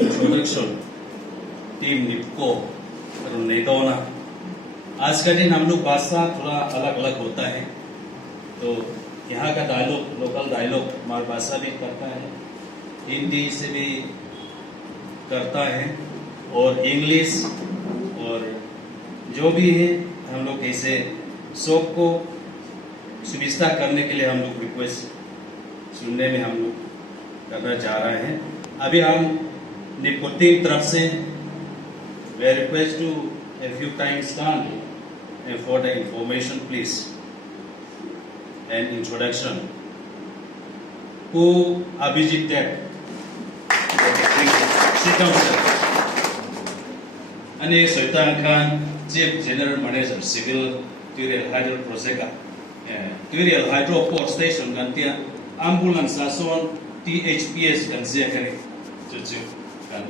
Introduction team NEEPCO और नेदोना। आज का दिन हम लोग भाषा थोड़ा अलग अलग होता है, तो यहाँ का डायलॉग लोकल डायलॉग हमारी भाषा भी करता है, हिंदी से भी करता है और इंग्लिश और जो भी है हम लोग ऐसे सबको सुविधा करने के लिए हम लोग रिक्वेस्ट सुनने में हम लोग करना चाह रहे हैं। अभी हम निपको टीम तरफ से we request to a few times stand and for the information please and introduction. Who Abhijit Dev? Sit down, sir. Ani Sultan Khan, Chief General Manager, Civil Tirna Hydro Project. Tirna Hydro Port Station gantia ambulance sason THPS gantia kare. Cucu kan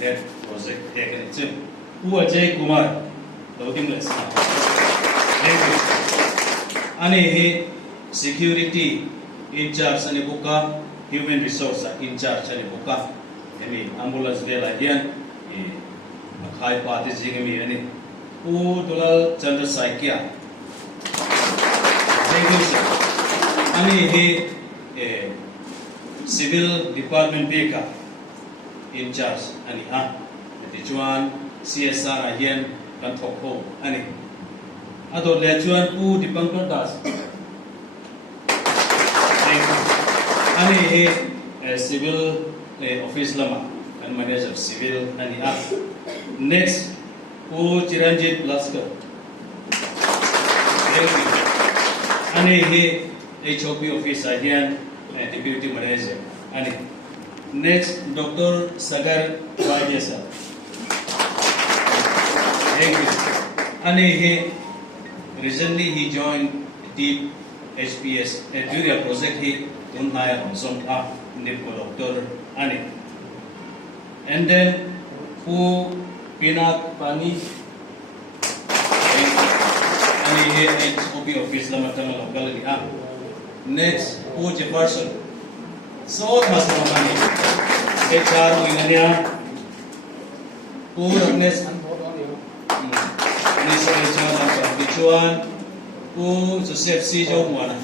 head project kare. Cucu. Ajay Kumar, looking less. Ani he security in charge ani buka, human resource in charge ani buka. Ani ambulance dia lagian, khai party jing mi ani. Dolal Chandra Saikia. Ani he civil department beka in charge ani ha. Dijuan CSR again kan thokho ani ado lechuan pu Dipankar Das ani he civil office lama kan manager civil ani next pu Chiranjit Laskar ani he HOP office again deputy manager ani next Dr. Sagar Vajesa. Ani he recently he joined Deep HPS during a project he unhire on some NEEPCO doctor ani. And then who Pinak Pani ani he HOP office lamatang local ni next who Jefferson so mas mamani HR winanya who Agnes Bichuan, who Joseph C. Jomwana,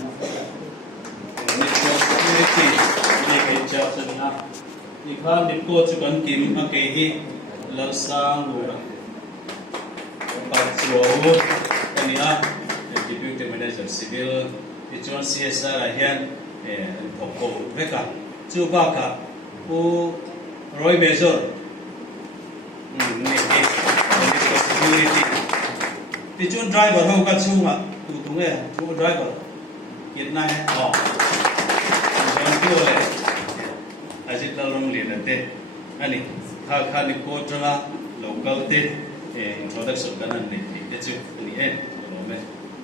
security, make jobs and enough. You can't report to Kim, okay, he loves some but so, and deputy manager, civil, Bichuan CSR, again, and Poko, Veka, Chubaka, who Roy Major, security. Tichun driver ho ka chunga tu tu nge chu driver kitna hai jon ko le ajit lalong le na te ani kha ni ko tanga local te introduction kanan ni te chu ni en lo me